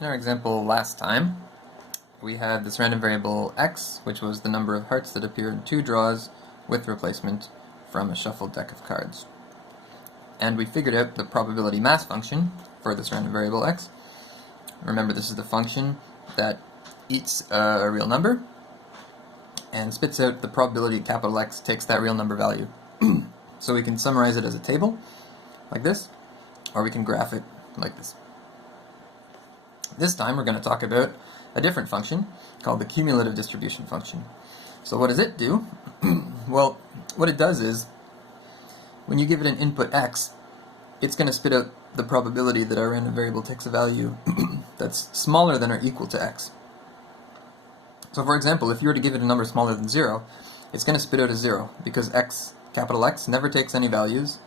In our example last time, we had this random variable x, which was the number of hearts that appear in 2 draws with replacement from a shuffled deck of cards. And we figured out the probability mass function for this random variable x. Remember, this is the function that eats a real number and spits out the probability capital X takes that real number value. So we can summarize it as a table, like this, or we can graph it like this. This time we're going to talk about a different function called the cumulative distribution function. So what does it do? Well, what it does is, when you give it an input x, it's going to spit out the probability that our random variable takes a value that's smaller than or equal to x. So for example, if you were to give it a number smaller than 0, it's going to spit out a 0, because x, capital X, never takes any values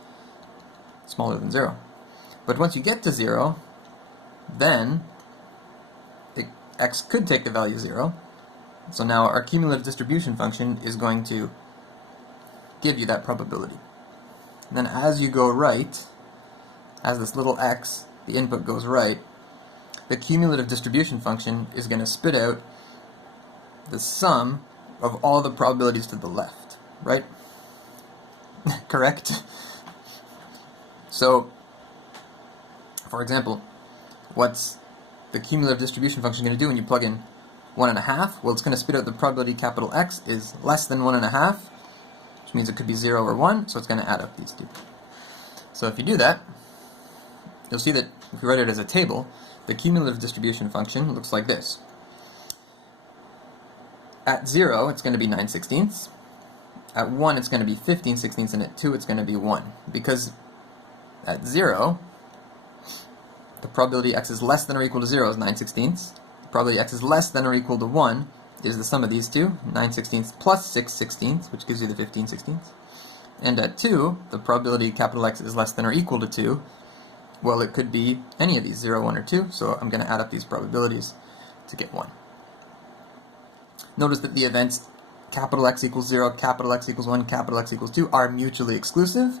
smaller than 0. But once you get to 0, then x could take the value 0. So now our cumulative distribution function is going to give you that probability. And then as you go right, as this little x, the input goes right, the cumulative distribution function is going to spit out the sum of all the probabilities to the left, right? Correct? So, for example, what's the cumulative distribution function going to do when you plug in 1.5? Well, it's going to spit out the probability capital X is less than 1.5, which means it could be 0 or 1, so it's going to add up these two. So if you do that, you'll see that if we write it as a table, the cumulative distribution function looks like this. At 0, it's going to be 9/16. At 1, it's going to be 15/16, and at 2, it's going to be 1. Because at 0, the probability x is less than or equal to 0 is 9/16. The probability x is less than or equal to 1 is the sum of these two, 9/16 plus 6/16, which gives you the 15/16. And at 2, the probability capital X is less than or equal to 2. Well, it could be any of these, 0, 1, or 2, so I'm going to add up these probabilities to get 1. Notice that the events capital X equals 0, capital X equals 1, capital X equals 2 are mutually exclusive,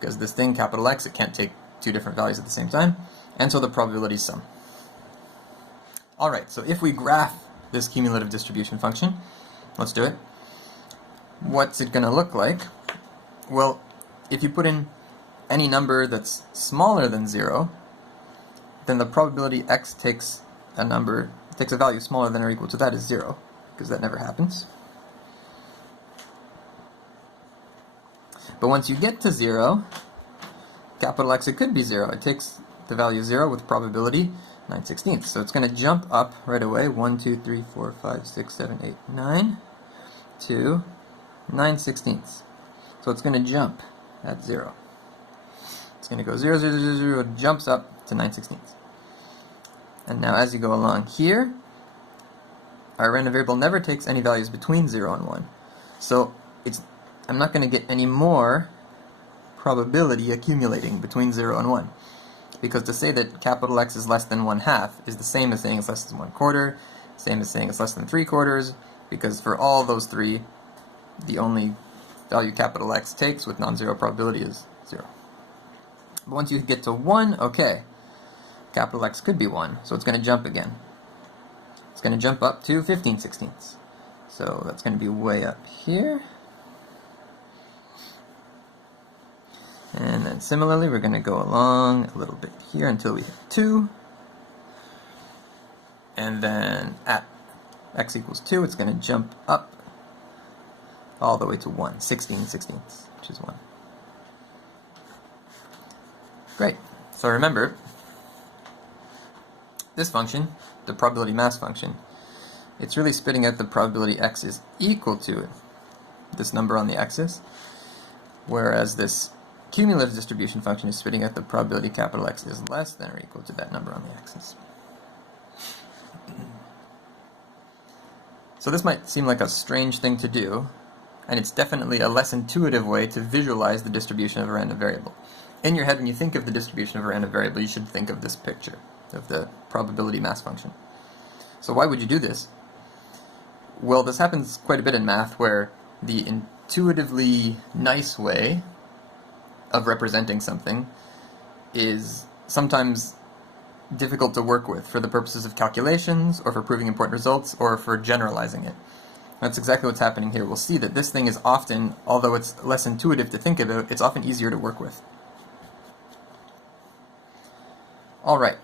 because this thing, capital X, it can't take two different values at the same time, and so the probabilities sum. Alright, so if we graph this cumulative distribution function, let's do it. What's it going to look like? Well, if you put in any number that's smaller than 0, then the probability x takes a value smaller than or equal to that is 0, because that never happens. But once you get to 0, capital X, it could be 0. It takes the value 0 with probability 9/16. So it's going to jump up right away, 1, 2, 3, 4, 5, 6, 7, 8, 9, to 9/16. So it's going to jump at 0. It's going to go 0, 0, 0, 0, jumps up to 9/16. And now as you go along here, our random variable never takes any values between 0 and 1. So I'm not going to get any more probability accumulating between 0 and 1. Because to say that capital X is less than 1/2 is the same as saying it's less than 1/4, same as saying it's less than 3/4, because for all those three, the only value capital X takes with non-zero probability is 0. But once you get to 1, okay, capital X could be 1, so it's going to jump again. It's going to jump up to 15/16. So that's going to be way up here. And then similarly, we're going to go along a little bit here until we hit 2. And then at x equals 2, it's going to jump up all the way to 1, 16/16, which is 1. Great. So remember, this function, the probability mass function, it's really spitting out the probability x is equal to this number on the axis, whereas this cumulative distribution function is spitting out the probability capital X is less than or equal to that number on the axis. So this might seem like a strange thing to do, and it's definitely a less intuitive way to visualize the distribution of a random variable. In your head, when you think of the distribution of a random variable, you should think of this picture of the probability mass function. So why would you do this? Well, this happens quite a bit in math, where the intuitively nice way of representing something is sometimes difficult to work with for the purposes of calculations, or for proving important results, or for generalizing it. That's exactly what's happening here. We'll see that this thing is often, although it's less intuitive to think about, it's often easier to work with. Alright.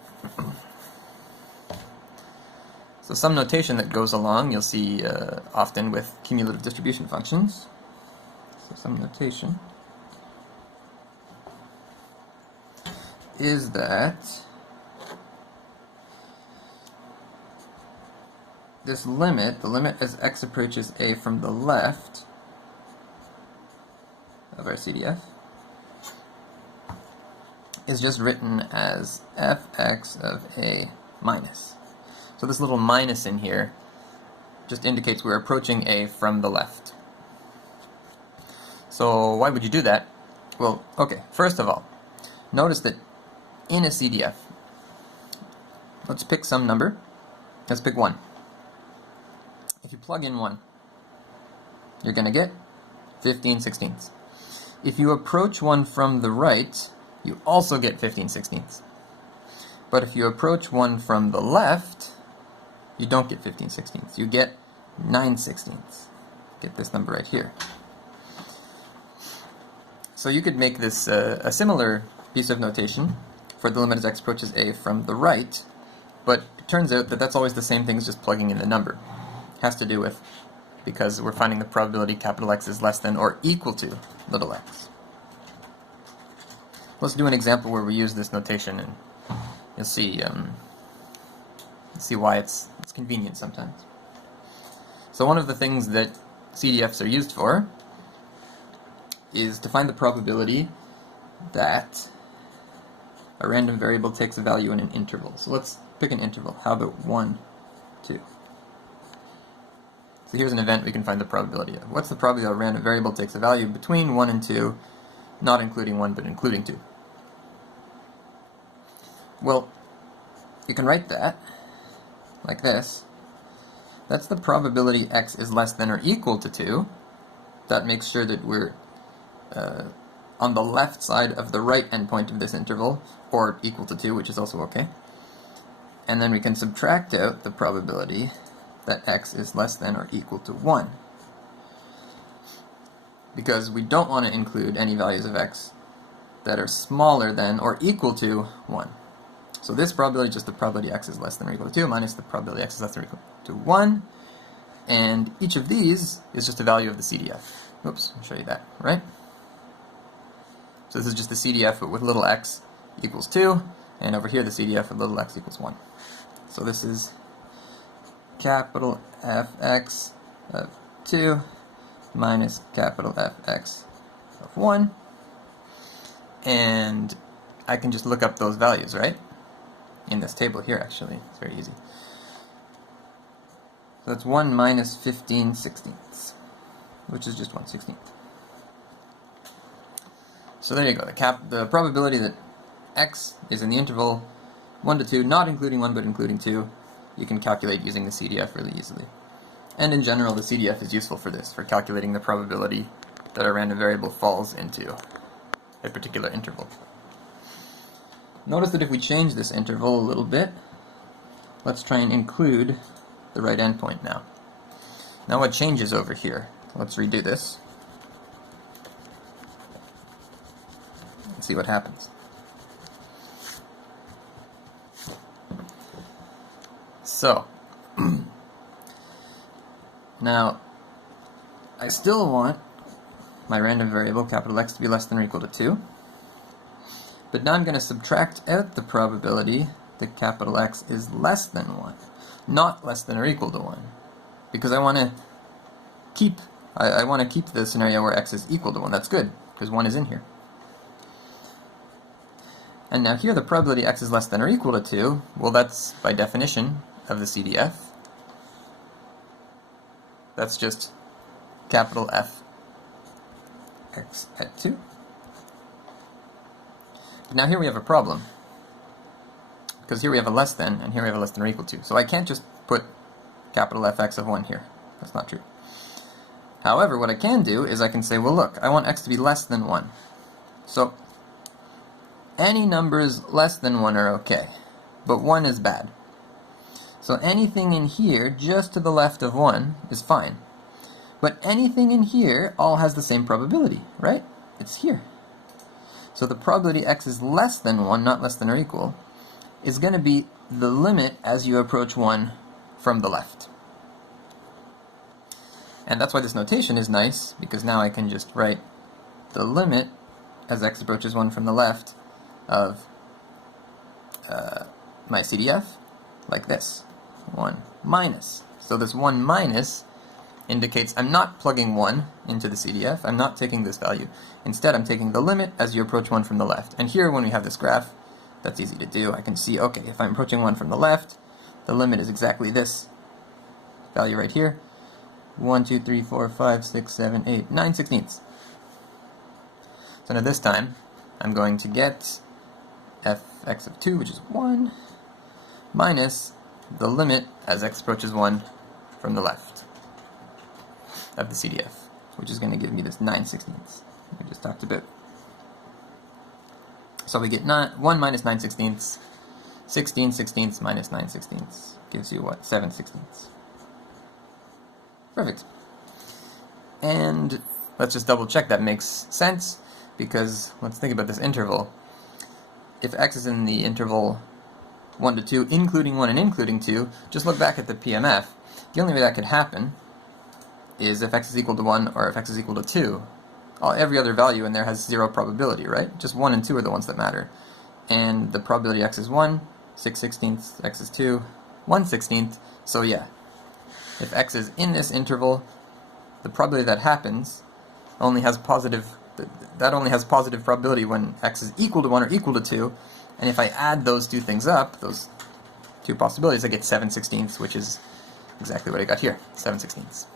So some notation that goes along, you'll see often with cumulative distribution functions. So some notation is that this limit, the limit as x approaches a from the left of our CDF, is just written as fx of a minus. So this little minus in here just indicates we're approaching a from the left. So why would you do that? Well, okay, first of all, notice that in a CDF, let's pick some number. Let's pick 1. If you plug in 1, you're going to get 15/16. If you approach 1 from the right, you also get 15/16. But if you approach 1 from the left, you don't get 15/16. You get 9/16. Get this number right here. So you could make this a similar piece of notation for the limit as x approaches a from the right, but it turns out that that's always the same thing as just plugging in the number. It has to do with, because we're finding the probability capital X is less than or equal to little x. Let's do an example where we use this notation, and you'll see why it's convenient sometimes. So one of the things that CDFs are used for is to find the probability that a random variable takes a value in an interval. So let's pick an interval. How about 1, 2? So here's an event we can find the probability of. What's the probability that a random variable takes a value between 1 and 2, not including 1 but including 2? Well, you can write that like this. That's the probability x is less than or equal to 2. That makes sure that we're on the left side of the right endpoint of this interval, or equal to 2, which is also okay. And then we can subtract out the probability that x is less than or equal to 1. Because we don't want to include any values of x that are smaller than or equal to 1. So this probability is just the probability x is less than or equal to 2 minus the probability x is less than or equal to 1. And each of these is just a value of the CDF. Oops, I'll show you that, right? So this is just the CDF, but with little x equals 2, and over here the CDF with little x equals 1. So this is capital Fx of 2 minus capital Fx of 1. And I can just look up those values, right? In this table here, actually. It's very easy. So that's 1 minus 15/16, which is just 1/16. So there you go. The probability that x is in the interval 1 to 2, not including 1 but including 2, you can calculate using the CDF really easily. And in general, the CDF is useful for this, for calculating the probability that a random variable falls into a particular interval. Notice that if we change this interval a little bit, let's try and include the right endpoint now. Now what changes over here? Let's redo this. Let's see what happens. So, now, I still want my random variable, capital X, to be less than or equal to 2. But now I'm going to subtract out the probability that capital X is less than 1, not less than or equal to 1. Because I want to keep the scenario where X is equal to 1. That's good, because 1 is in here. And now here the probability X is less than or equal to 2, well, that's by definition of the CDF. That's just capital F X at 2. But now here we have a problem, because here we have a less than, and here we have a less than or equal to. So I can't just put capital Fx of 1 here. That's not true. However, what I can do is I can say, well look, I want x to be less than 1. So any numbers less than 1 are okay. but 1 is bad. So anything in here just to the left of 1 is fine. But anything in here all has the same probability, right? It's here. So the probability x is less than 1, not less than or equal, is going to be the limit as you approach 1 from the left. And that's why this notation is nice, because now I can just write the limit as x approaches 1 from the left of my CDF like this. 1 minus. So this 1 minus indicates I'm not plugging 1 into the CDF, I'm not taking this value. Instead, I'm taking the limit as you approach 1 from the left. And here, when we have this graph, that's easy to do. I can see, okay, if I'm approaching 1 from the left, the limit is exactly this value right here. 1, 2, 3, 4, 5, 6, 7, 8, 9 sixteenths. So now this time, I'm going to get fx of 2, which is 1, minus the limit as x approaches 1 from the left of the CDF, which is going to give me this 9 sixteenths we just talked about. So we get 1 minus 9 sixteenths, 16 sixteenths minus 9 sixteenths gives you what? 7 sixteenths. Perfect. And let's just double check that makes sense, because let's think about this interval. If x is in the interval 1 to 2, including 1 and including 2, just look back at the PMF. The only way that could happen is if x is equal to 1 or if x is equal to 2. Every other value in there has 0 probability, right? Just 1 and 2 are the ones that matter. And the probability x is 1, 6 sixteenths, x is 2, 1 16th. So yeah, if x is in this interval, the probability that happens only has positive, that only has positive probability when x is equal to 1 or equal to 2. And if I add those two things up, those two possibilities, I get 7 sixteenths, which is exactly what I got here, 7 sixteenths.